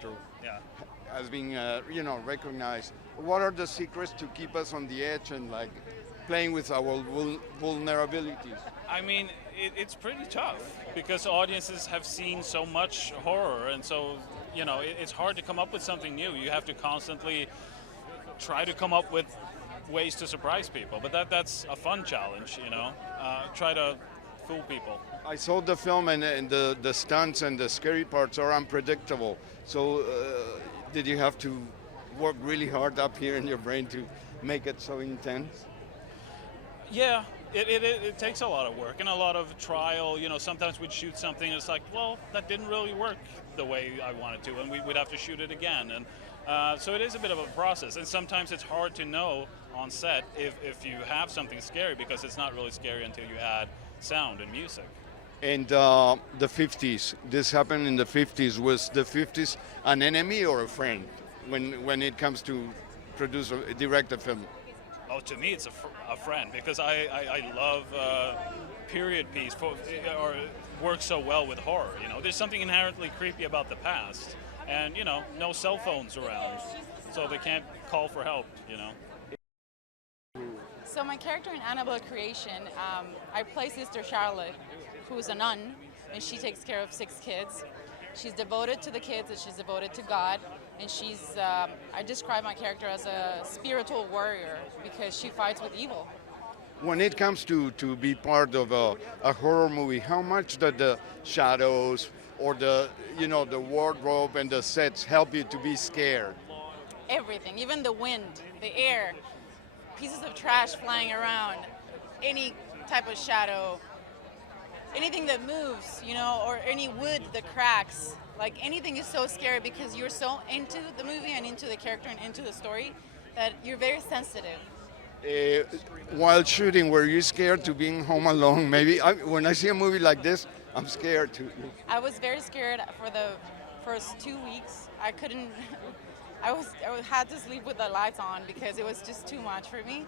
Yeah. has been, recognized. What are the secrets to keep us on the edge and like playing with our vulnerabilities? I mean, it's pretty tough because audiences have seen so much horror, and so it's hard to come up with something new. You have to constantly try to come up with ways to surprise people, but that's a fun challenge. Try to fool people. I saw the film and the stunts and the scary parts are unpredictable. So did you have to work really hard up here in your brain to make it so intense? Yeah, it takes a lot of work and a lot of trial. Sometimes we'd shoot something and it's like, well, that didn't really work the way I wanted to, and we'd have to shoot it again. And so it is a bit of a process, and sometimes it's hard to know on set if you have something scary, because it's not really scary until you add sound and music. And the 50s, this happened in the 50s. Was the 50s an enemy or a friend when it comes to direct a film? Oh, to me, it's a friend, because I love period piece or works so well with horror. There's something inherently creepy about the past, and no cell phones around, so they can't call for help. So my character in Annabelle creation, I play Sister Charlotte, who's a nun, and she takes care of 6 kids. She's devoted to the kids and she's devoted to God, and I describe my character as a spiritual warrior because she fights with evil. When it comes to be part of a horror movie, how much do the shadows or the wardrobe and the sets help you to be scared? Everything, even the wind, the air, pieces of trash flying around, any type of shadow, anything that moves, or any wood that cracks. Like, anything is so scary because you're so into the movie and into the character and into the story that you're very sensitive. While shooting, were you scared to being home alone? Maybe when I see a movie like this, I'm scared too. I was very scared for the first 2 weeks. I couldn't. I had to sleep with the lights on because it was just too much for me.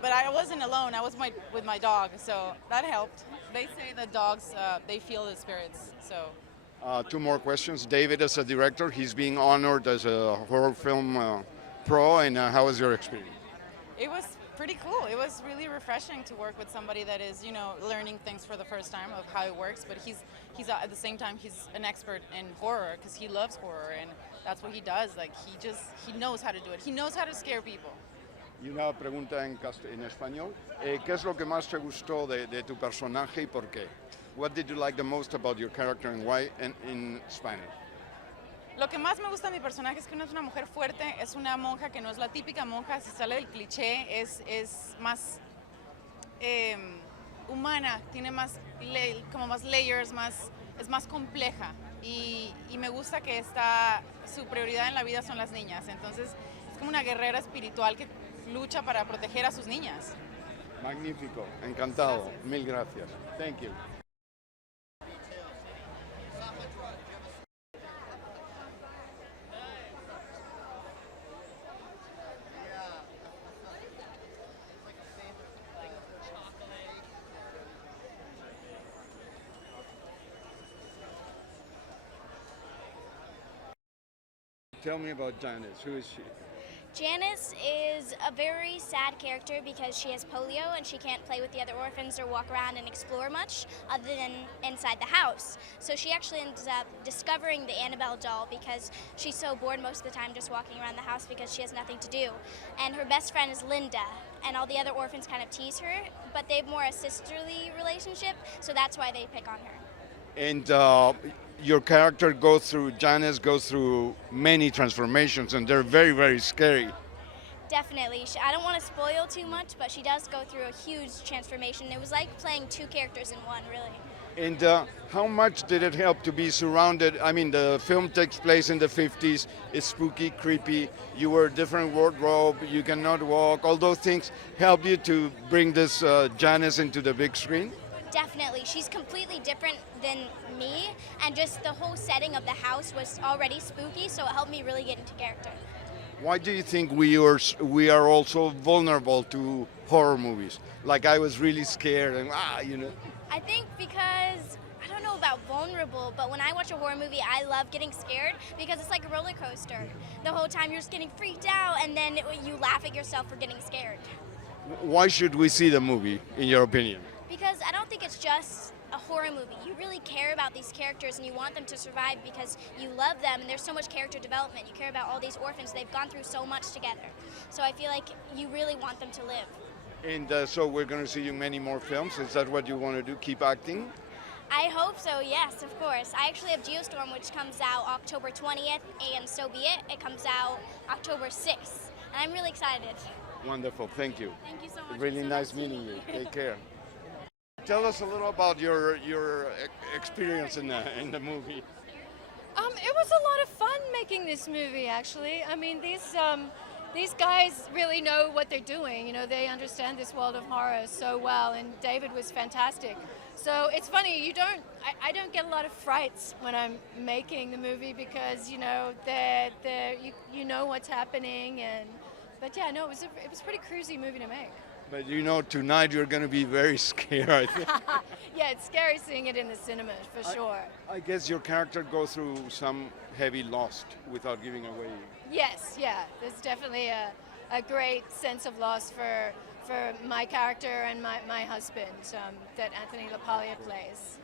But I wasn't alone. I was with my dog, so that helped. They say the dogs they feel the spirits. So. 2 more questions. David, as a director, he's being honored as a horror film pro, and how was your experience? It was pretty cool. It was really refreshing to work with somebody that is, learning things for the first time of how it works. But he's at the same time, he's an expert in horror because he loves horror, and that's what he does. Like, he knows how to do it. He knows how to scare people. Y una pregunta en español. ¿Qué es lo que más te gustó de tu personaje y por qué? What did you like the most about your character and why in Spanish? Lo que más me gusta de mi personaje es que no es una mujer fuerte, es una monja que no es la típica monja, se sale del cliché, es más humana, tiene como más layers, es más compleja. Y me gusta que su prioridad en la vida son las niñas, entonces es como una guerrera espiritual que lucha para proteger a sus niñas. Magnífico, encantado, gracias. Mil gracias. Thank you. Tell me about Janice. Who is she? Janice is a very sad character because she has polio and she can't play with the other orphans or walk around and explore much other than inside the house. So she actually ends up discovering the Annabelle doll because she's so bored most of the time just walking around the house because she has nothing to do. And her best friend is Linda, and all the other orphans kind of tease her, but they have more a sisterly relationship, so that's why they pick on her. And your character Janice goes through many transformations, and they're very, very scary. Definitely. I don't want to spoil too much, but she does go through a huge transformation. It was like playing 2 characters in one, really. And how much did it help to be surrounded? I mean, the film takes place in the 50s. It's spooky, creepy. You wear a different wardrobe. You cannot walk. All those things help you to bring this Janice into the big screen? Definitely. She's completely different than me, and just the whole setting of the house was already spooky, so it helped me really get into character. Why do you think we are also vulnerable to horror movies? Like, I was really scared and I think because, I don't know about about vulnerable, but when I watch a horror movie, I love getting scared because it's like a roller coaster. The whole time you're just getting freaked out, and then you laugh at yourself for getting scared. Why should we see the movie, in your opinion? Because I don't think it's just a horror movie. You really care about these characters and you want them to survive because you love them, and there's so much character development. You care about all these orphans. They've gone through so much together. So I feel like you really want them to live. And so we're going to see you in many more films. Is that what you want to do? Keep acting? I hope so, yes, of course. I actually have Geostorm, which comes out October 20th, and So Be It. It comes out October 6th, and I'm really excited. Wonderful. Thank you. Thank you so much. Really It's so nice to meet meeting you. Take care. Tell us a little about your experience in the movie. It was a lot of fun making this movie, actually. I mean, these guys really know what they're doing. You know, they understand this world of horror so well, and David was fantastic. So it's funny, I don't get a lot of frights when I'm making the movie because, you know, you know what's happening, but yeah, no, it was a pretty cruisy movie to make. But you know, tonight you're going to be very scared, I think. Yeah, it's scary seeing it in the cinema, for sure. I guess your character goes through some heavy loss without giving away. Yes, yeah, there's definitely a great sense of loss for my character and my husband that Anthony LaPaglia plays.